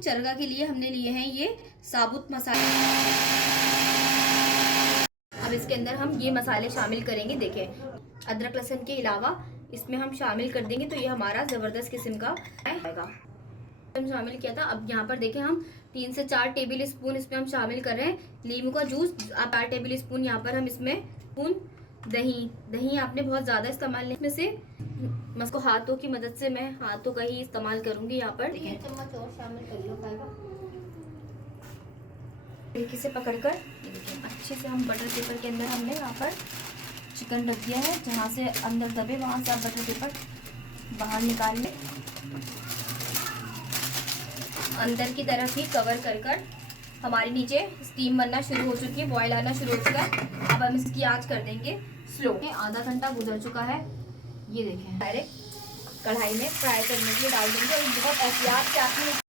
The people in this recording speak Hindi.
चरगा के लिए हमने लिए हैं ये साबुत मसाले। अब इसके अंदर हम ये मसाले शामिल करेंगे। देखें, अदरक लहसुन के अलावा इसमें हम शामिल कर देंगे तो ये हमारा ज़बरदस्त किस्म का आएगा। हम शामिल किया था। अब यहाँ पर देखें हम 3 से 4 टेबल स्पून इसमें हम शामिल कर रहे हैं नींबू का जूस। 4 टेबल स्पून यहाँ पर हम इसमें स्पून दही आपने बहुत ज़्यादा इस्तेमाल नहीं, इसमें से मैं इसको हाथों की मदद से मैं हाथों का ही इस्तेमाल करूँगी। यहाँ पर देखें चम्मच और शामिल कर लो तरीके से पकड़कर अच्छे से हम बटर पेपर के अंदर हमने यहाँ पर चिकन रख दिया है। जहाँ से अंदर दबे वहाँ से आप बटर पेपर बाहर निकाल लें। अंदर की तरफ ही कवर कर हमारे नीचे स्टीम बनना शुरू हो चुकी है, बॉयल आना शुरू हो चुका है। अब हम इसकी आंच कर देंगे स्लो। आधा घंटा गुजर चुका है। ये देखें डायरेक्ट कढ़ाई में फ्राई करने के लिए डाल देंगे और बहुत एहतियात से आपने